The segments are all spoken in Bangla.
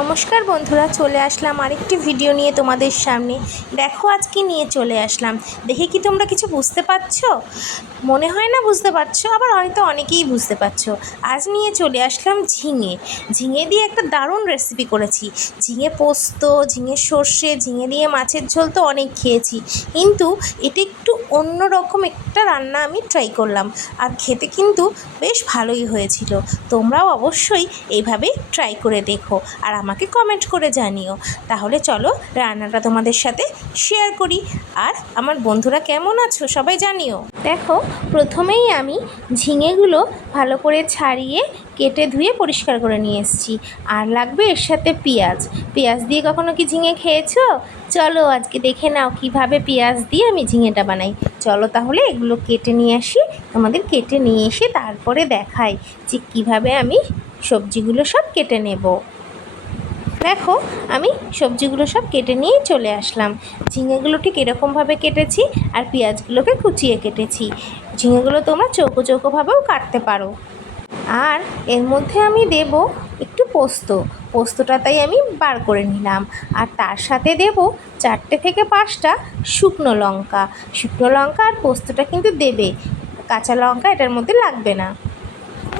নমস্কার বন্ধুরা, চলে আসলাম আরেকটি ভিডিও নিয়ে তোমাদের সামনে। দেখো আজ কি নিয়ে চলে আসলাম। দেখে কি তোমরা কিছু বুঝতে পারছ? মনে হয় না বুঝতে পারছ, আবার হয়তো অনেকেই বুঝতে পারছ। আজ নিয়ে চলে আসলাম ঝিঙে। ঝিঙে দিয়ে একটা দারুণ রেসিপি করেছি। ঝিঙে পোস্ত, ঝিঙে সর্ষে, ঝিঙে দিয়ে মাছের ঝোল তো অনেক খেয়েছি। কিন্তু এটা একটু অন্য রকম একটা রান্না আমি ট্রাই করলাম। আর খেতে কিন্তু বেশ ভালোই হয়েছিল। তোমরাও অবশ্যই এইভাবে ট্রাই করে দেখো। আর আমাকে কমেন্ট করে জানিও। তাহলে চলো রান্নাটা তোমাদের সাথে শেয়ার করি। আর আমার বন্ধুরা কেমন আছো সবাই জানিও। দেখো, প্রথমেই আমি ঝিঙেগুলো ভালো করে ছাড়িয়ে, কেটে ধুয়ে পরিষ্কার করে নিয়ে এসেছি। আর লাগবে এর সাথে পেঁয়াজ। পেঁয়াজ দিয়ে কখনো কি ঝিঙে খেয়েছো? চলো আজকে দেখে নাও কীভাবে পেঁয়াজ দিয়ে আমি ঝিঙেটা বানাই। চলো তাহলে এগুলো কেটে নিয়ে আসি। তোমাদের কেটে নিয়ে এসে তারপরে দেখাই যে কীভাবে আমি সবজিগুলো সব কেটে নেব। দেখো, আমি সবজিগুলো সব কেটে নিয়ে চলে আসলাম। ঝিঙেগুলো ঠিক এরকমভাবে কেটেছি আর পেঁয়াজগুলোকে কুচিয়ে কেটেছি। ঝিঙেগুলো তোমরা চৌকো চৌকোভাবেও কাটতে পারো। আর এর মধ্যে আমি দেব একটু পোস্ত। পোস্তটা তাই আমি বার করে নিলাম। আর তার সাথে দেব চারটে থেকে পাঁচটা শুকনো লঙ্কা। শুকনো লঙ্কা আর পোস্তটা কিন্তু দেবে। কাঁচা লঙ্কা এটার মধ্যে লাগবে না।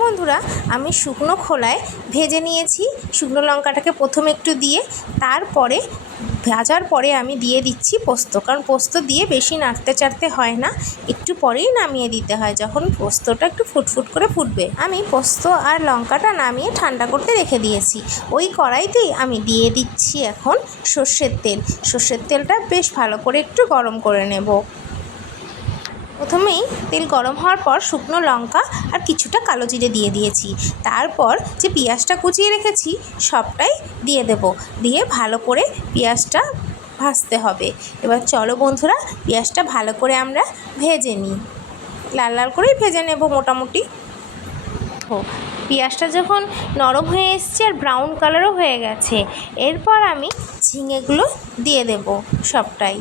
বন্ধুরা, আমি শুকনো খোলায় ভেজে নিয়েছি। শুকনো লঙ্কাটাকে প্রথমে একটু দিয়ে, তারপরে ভাজার পরে আমি দিয়ে দিচ্ছি পোস্ত, কারণ পোস্ত দিয়ে বেশি নাড়তে চাড়তে হয় না। একটু পরেই নামিয়ে দিতে হয়, যখন পোস্তটা একটু ফুটফুট করে ফুটবে। আমি পোস্ত আর লঙ্কাটা নামিয়ে ঠান্ডা করতে রেখে দিয়েছি। ওই কড়াইতেই আমি দিয়ে দিচ্ছি এখন সর্ষের তেল। সর্ষের তেলটা বেশ ভালো করে একটু গরম করে নেব। প্রথমেই তেল গরম হওয়ার পর শুকনো লঙ্কা আর কিছুটা কালো জিরে দিয়ে দিয়েছি। তারপর যে পেঁয়াজটা কুচিয়ে রেখেছি, সবটাই দিয়ে দেব। দিয়ে ভালো করে পেঁয়াজটা ভাজতে হবে। এবার চলো বন্ধুরা, পেঁয়াজটা ভালো করে আমরা ভেজে নিই। লাল লাল করেই ভেজে নেব মোটামুটি। ও, পেঁয়াজটা যখন নরম হয়ে এসছে আর ব্রাউন কালারও হয়ে গেছে, এরপর আমি ঝিঙেগুলো দিয়ে দেব সবটাই।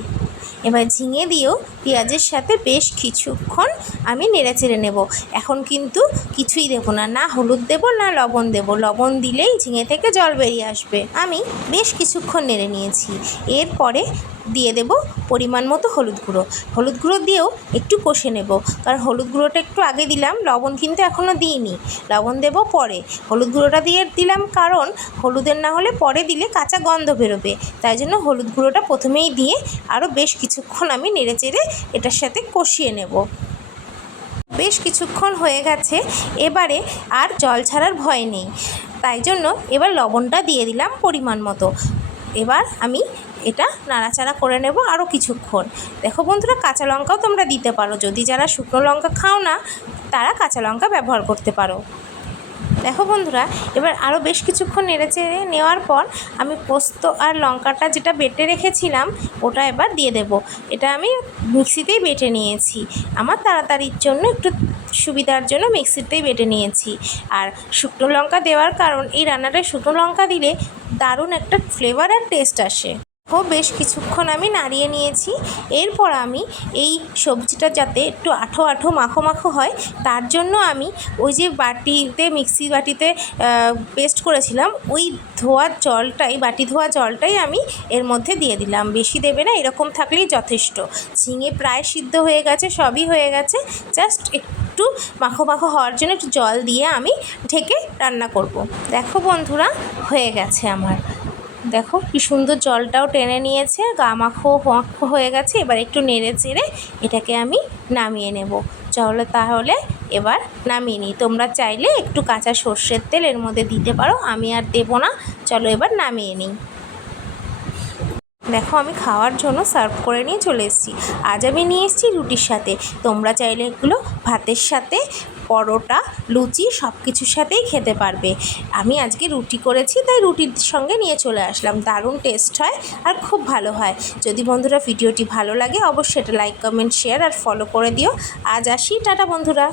এবার ঝিঙে দিয়েও পেঁয়াজের সাথে বেশ কিছুক্ষণ আমি নেড়েচেড়ে নেব। এখন কিন্তু কিছুই দেব না না হলুদ দেব, না লবণ দেব। লবণ দিলেই ঝিঙে থেকে জল বেরিয়ে আসবে। আমি বেশ কিছুক্ষণ নেড়ে নিয়েছি। এরপরে দিয়ে দেব পরিমাণ মতো হলুদ গুঁড়ো। হলুদ গুঁড়ো দিয়েও একটু কষে নেব। কারণ হলুদ গুঁড়োটা একটু আগে দিলাম, লবণ কিন্তু এখনও দিইনি। লবণ দেব পরে। হলুদ গুঁড়োটা দিয়ে দিলাম কারণ হলুদের না হলে পরে দিলে কাঁচা গন্ধ বেরোবে। তাই জন্য হলুদ গুঁড়োটা প্রথমেই দিয়ে আরও বেশ কিছুক্ষণ আমি নেড়ে চেড়ে এটার সাথে কষিয়ে নেব। বেশ কিছুক্ষণ হয়ে গেছে, এবারে আর জল ছাড়ার ভয় নেই। তাই জন্য এবার লবণটা দিয়ে দিলাম পরিমাণ মতো। এবার আমি এটা নাড়াচাড়া করে নেব আরও কিছুক্ষণ। দেখো বন্ধুরা, কাঁচা লঙ্কাও তোমরা দিতে পারো। যদি যারা শুকনো লঙ্কা খাও না, তারা কাঁচা লঙ্কা ব্যবহার করতে পারো। দেখো বন্ধুরা, এবার আরও বেশ কিছুক্ষণ নেড়ে চেড়ে নেওয়ার পর আমি পোস্ত আর লঙ্কাটা যেটা বেটে রেখেছিলাম, ওটা এবার দিয়ে দেব। এটা আমি মিক্সিতেই বেটে নিয়েছি। আমার তাড়াতাড়ির জন্য একটু সুবিধার জন্য মিক্সিতেই বেটে নিয়েছি। আর শুকনো লঙ্কা দেওয়ার কারণ, এই রান্নাটায় শুকনো লঙ্কা দিলে দারুণ একটা ফ্লেভার আর টেস্ট আসে। ও বেশ কিছুক্ষণ আমি নাড়িয়ে নিয়েছি। এরপর আমি এই সবজিটা যাতে একটু আঠো আঠো মাখো মাখো হয়, তার জন্য আমি ওই যে বাটিতে, মিক্সি বাটিতে পেস্ট করেছিলাম, ওই ধোয়ার জলটাই, বাটি ধোয়া জলটাই আমি এর মধ্যে দিয়ে দিলাম। বেশি দেবে না, এরকম থাকলেই যথেষ্ট। ঝিঙে প্রায় সিদ্ধ হয়ে গেছে, সবই হয়ে গেছে। জাস্ট একটু মাখো মাখো হওয়ার জন্য একটু জল দিয়ে আমি ঢেকে রান্না করব। দেখো বন্ধুরা, হয়ে গেছে আমার দেখো কি সুন্দর জলটাও টেনে নিয়েছে, গা মাখো মাখো হয়ে গেছে, এবার একটু নেড়ে চেড়ে এটাকে আমি নামিয়ে নেব। চলো তাহলে এবার নামিয়ে নিই। তোমরা চাইলে একটু কাঁচা সর্ষের তেল এর মধ্যে দিতে পারো, আমি আর দেবো না। চলো এবার নামিয়ে নিই। দেখো আমি খাওয়ার জন্য সার্ভ করে নিয়ে চলে এসেছি। আজ আমি নিয়ে এসেছি রুটির সাথে। তোমরা চাইলে এগুলো ভাতের সাথে পরোটা, লুচি সব কিছুর সাথেই খেতে পারবে। আমি আজকে রুটি করেছি, তাই রুটির সঙ্গে নিয়ে চলে আসলাম। দারুণ টেস্ট হয় আর খুব ভালো হয়। যদি বন্ধুরা ভিডিওটি ভালো লাগে, অবশ্যই এটা লাইক, কমেন্ট, শেয়ার আর ফলো করে দিও। আজ আসি, টাটা বন্ধুরা।